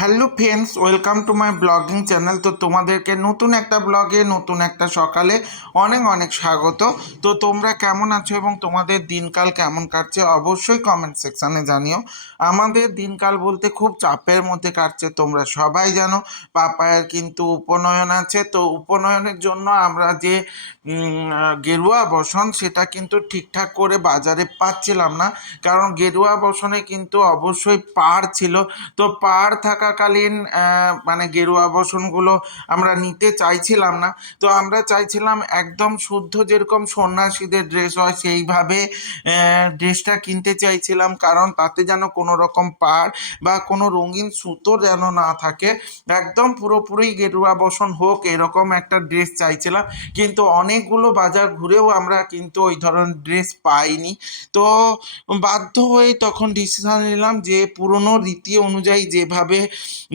Hello friends, welcome to my blogging channel. তো তোমাদেরকে নতুন একটা ব্লগে, নতুন একটা সকালে অনেক অনেক স্বাগত। তো তোমরা কেমন আছো এবং তোমাদের দিনকাল কেমন কাটছে অবশ্যই কমেন্ট সেকশানে জানিও। আমাদের দিনকাল বলতে খুব চাপের মধ্যে কাটছে, তোমরা সবাই জানো। পাপায়ের কিন্তু উপনয়ন আছে, তো উপনয়নের জন্য আমরা যে গেরুয়া বসন সেটা কিন্তু ঠিকঠাক করে বাজারে পাচ্ছিলাম না। কারণ গেরুয়া বসনে কিন্তু অবশ্যই পাড় ছিল। তো পাড় থাকাকালীন মানে গেরুয়া বসনগুলো আমরা নিতে চাইছিলাম না। তো আমরা চাইছিলাম একদম শুদ্ধ যেরকম সন্ন্যাসীদের ড্রেস হয়, সেইভাবে ড্রেসটা কিনতে চাইছিলাম। কারণ তাতে যেন কোনো রকম পাড় বা কোনো রঙিন সুতো যেন না থাকে। একদম পুরোপুরি গেরুয়া বসন হোক, এরকম একটা ড্রেস চাইছিলাম। কিন্তু অনেকগুলো বাজার ঘুরেও আমরা কিন্তু ওই ধরনের ড্রেস পাইনি। তো বাধ্য হয়ে তখন ডিসিশন নিলাম যে পুরনো রীতি অনুযায়ী যেভাবে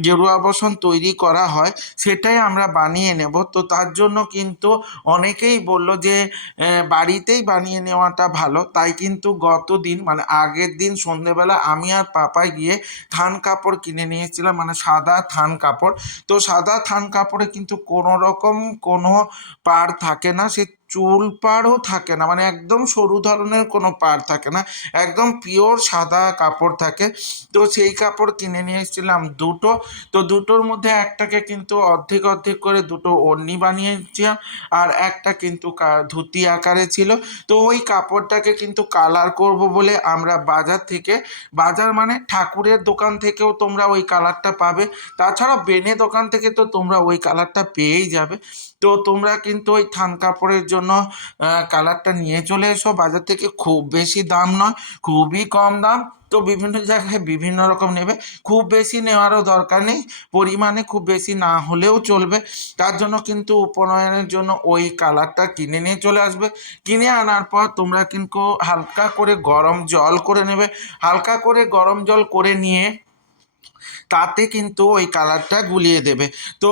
গেরুয়া বসন তৈরি করা হয়, সেটাই আমরা বানিয়ে নেব। তো তার জন্য কিন্তু অনেকেই বলল যে বাড়িতেই বানিয়ে নেওয়াটা ভালো। তাই কিন্তু গত দিন মানে আগের দিন সন্ধেবেলা আমি আর পাপাই গিয়ে থান কাপড় কিনে নিয়েছিলাম মানে সাদা থান কাপড়। তো সাদা থান কাপড়ে কিন্তু কোনো রকম কোনো পার থাকে না, সে চুল পাড়ও থাকে না মানে একদম সরু ধরনের কোনো পাড় থাকে না, একদম পিওর সাদা কাপড় থাকে। তো সেই কাপড় কিনে নিয়ে এসেছিলাম দুটো, তো দুটোর মধ্যে একটাকে কিন্তু অর্ধেক অর্ধেক করে দুটো ওড়নি বানিয়েছিলাম, আর একটা কিন্তু ধুতি আকারে ছিল। তো ওই কাপড়টাকে কিন্তু কালার করব বলে আমরা বাজার থেকে, বাজার মানে ঠাকুরের দোকান থেকেও তোমরা ওই কালারটা পাবে। তাছাড়া বেনে দোকান থেকে তো তোমরা ওই কালারটা পেয়েই যাবে। তো তোমরা কিন্তু ওই থান কাপড়ের জন্য কালারটা নিয়ে চলে এসো। বাজার থেকে খুব বেশি দাম নয়, খুবই কম দাম। তো বিভিন্ন জায়গায় বিভিন্ন রকম নেবে। খুব বেশি নেওয়ারও দরকার নেই। পরিমাণে খুব বেশি না হলেও চলবে। তার জন্য কিন্তু উপনয়নের জন্য ওই কালারটা কিনে নিয়ে চলে আসবে। কিনে আনার পর তোমরা কিন্তু হালকা করে গরম জল করে নেবে। হালকা করে গরম জল করে নিয়ে তাতে কিন্তু ওই কালারটা গুলিয়ে দেবে। তো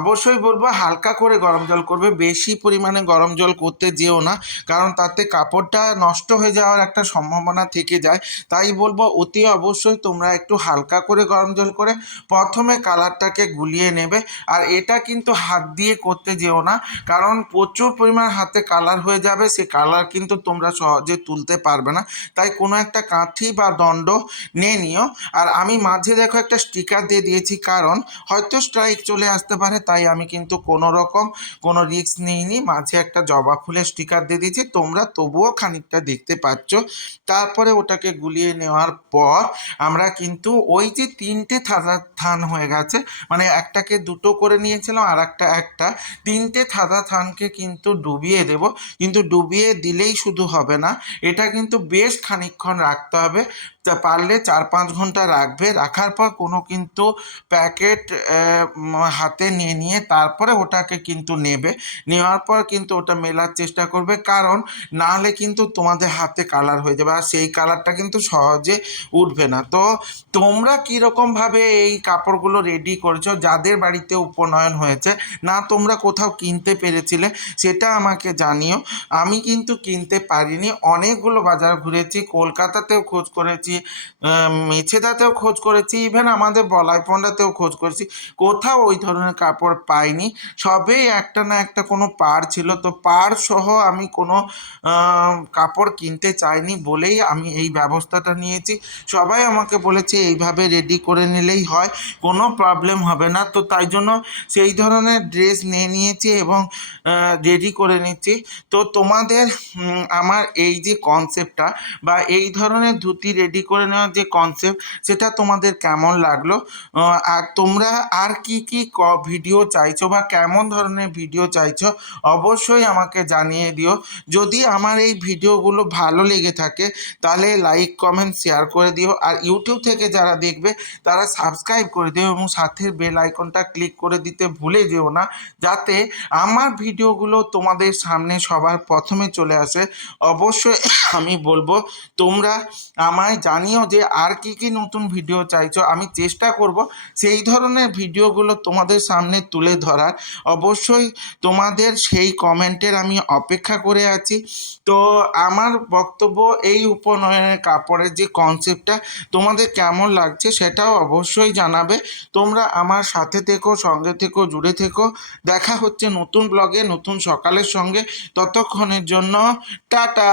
অবশ্যই বলব হালকা করে গরম জল করবে, বেশি পরিমাণে গরম জল করতে যেও না, কারণ তাতে কাপড়টা নষ্ট হয়ে যাওয়ার একটা সম্ভাবনা থেকে যায়। তাই বলব অতি অবশ্যই তোমরা একটু হালকা করে গরম জল করে প্রথমে কালারটাকে গুলিয়ে নেবে, আর এটা কিন্তু হাত দিয়ে করতে যেও না, কারণ প্রচুর পরিমাণ হাতে কালার হয়ে যাবে, সে কালার কিন্তু তোমরা সহজে তুলতে পারবে না। তাই কোনো একটা কাঠি বা দণ্ড নিয়ে নিও, আর আমি মাঝে দেখো একটা স্টিকার দিয়ে দিয়েছি, কারণ হয়তো স্ট্রাইক চলে আসতে পারে, তাই আমি কিন্তু কোনো রকম কোনো রিস্ক নিইনি। মাঝে একটা জবা ফুলের স্টিকার দিয়ে দিয়েছি, তোমরা তবুও খানিকটা দেখতে পাচ্ছ। তারপরে ওটাকে গুলিয়ে নেওয়ার পর আমরা কিন্তু ওই যে তিনটে থানা থান হয়ে গেছে মানে একটাকে দুটো করে নিয়েছিলাম আর একটা। একটা তিনটে থাদা থানকে কিন্তু ডুবিয়ে দেব, কিন্তু ডুবিয়ে দিলেই শুধু হবে না, এটা কিন্তু বেশ খানিকক্ষণ রাখতে হবে। তা পারলে চার পাঁচ ঘণ্টা রাখবে। রাখার পর কোনো কিন্তু প্যাকেট হাতে নিয়ে নিয়ে তারপরে ওটাকে কিন্তু নেবে। নেওয়ার পর কিন্তু ওটা মেলার চেষ্টা করবে। কারণ না হলে কিন্তু তোমাদের হাতে কালার হয়ে যাবে আর সেই কালারটা কিন্তু সহজে উঠবে না। তো তোমরা কীরকমভাবে এই কাপড়গুলো রেডি করেছ? যাদের বাড়িতে উপনয়ন হয়েছে, না তোমরা কোথাও কিনতে পেরেছিলে, সেটা আমাকে জানিও। আমি কিন্তু কিনতে পারিনি। অনেকগুলো বাজার ঘুরেছি। কলকাতাতেও খোঁজ করেছি। আহ, মেছেদাতেও খোঁজ করেছি ইভেন আমাদের বলাইপন্ডাতেও খোঁজ করেছি। কোথাও ওই ধরনের কাপড় পাইনি। সবেই একটা না একটা কোনো পার ছিল। তো পার সহ আমি কোনো কাপড় কিনতে চাইনি বলেই আমি এই ব্যবস্থাটা নিয়েছি। সবাই আমাকে বলেছে এইভাবে রেডি করে নিলেই হয় কোনো প্রবলেম হবে না। তো তাই জন্য সেই ধরনের ড্রেস নিয়ে নিয়েছি এবং রেডি করে নিচ্ছি। তো তোমাদের আমার এই যে কনসেপ্টটা বা এই ধরনের ধুতি রেডি করে নেওয়ার যে কনসেপ্ট সেটা তোমাদের কেমন লাগল? আর তোমরা আর কি কি ক- ভিডিও চাইছো বা কেমন ধরনের ভিডিও চাইছো, অবশ্যই আমাকে জানিয়ে দিও। যদি আমার এই ভিডিওগুলো ভালো লেগে থাকে, তাহলে লাইক কমেন্ট শেয়ার করে দিও। আর ইউটিউব থেকে যারা দেখবে, তারা সাবস্ক্রাইব করে দিও এবং সাথের বেল আইকনটা ক্লিক করে দিতে ভুলে যেও না, যাতে আমার ভিডিওগুলো তোমাদের সামনে সবার প্রথমে চলে আসে। অবশ্যই আমি বলব, তোমরা আমায় জানিও যে আর কি কি নতুন ভিডিও চাইছো। আমি চেষ্টা করব সেই ধরনের ভিডিওগুলো তোমাদের সামনে তুলে ধরার। অবশ্যই তোমাদের সেই কমেন্টের আমি অপেক্ষা করে আছি। তো আমার বক্তব্য এই উপনয়নের কাপড়ের যে কনসেপ্টটা তোমাদের কেমন লাগছে সেটাও অবশ্যই জানাবে। তোমরা আমার সাথে থেকো, সঙ্গে থেকো, জুড়ে থেকো। দেখা হচ্ছে নতুন ব্লগে নতুন সকালের সঙ্গে। ততক্ষণের জন্য টাটা।